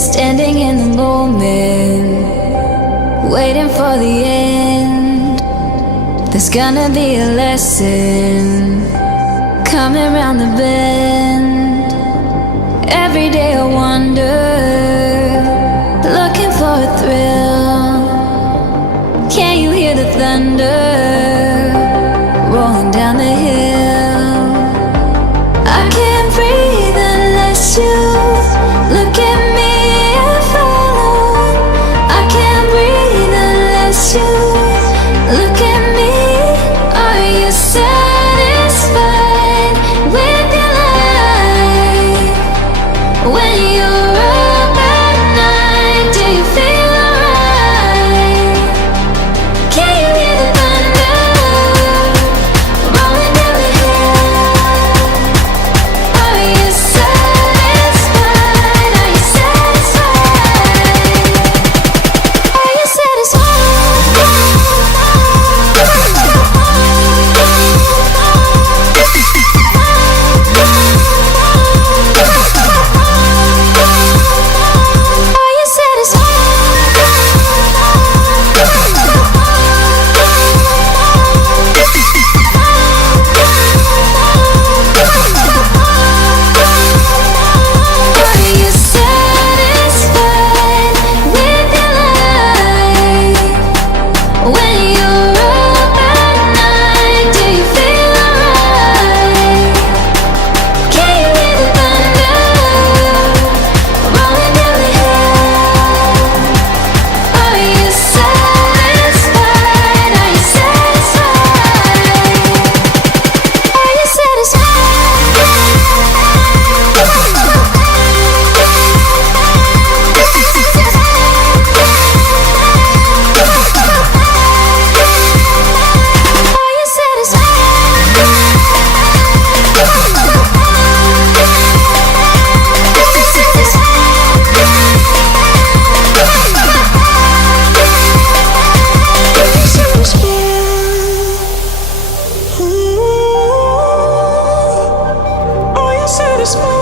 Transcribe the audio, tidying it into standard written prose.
standing in the moment, waiting for the end. There's gonna be a lesson coming round the bend. Every day I wonder, looking for a thrill. Can you hear the thunder rolling down the hill? I can't breathe unless you look at me and follow. I can't breathe unless you look at me. Are you satisfied with your life? When you're up at night, do you feel alright? Can you hear the thunder rolling down the hill? Are you satisfied? Are you satisfied? Are you Satisfied.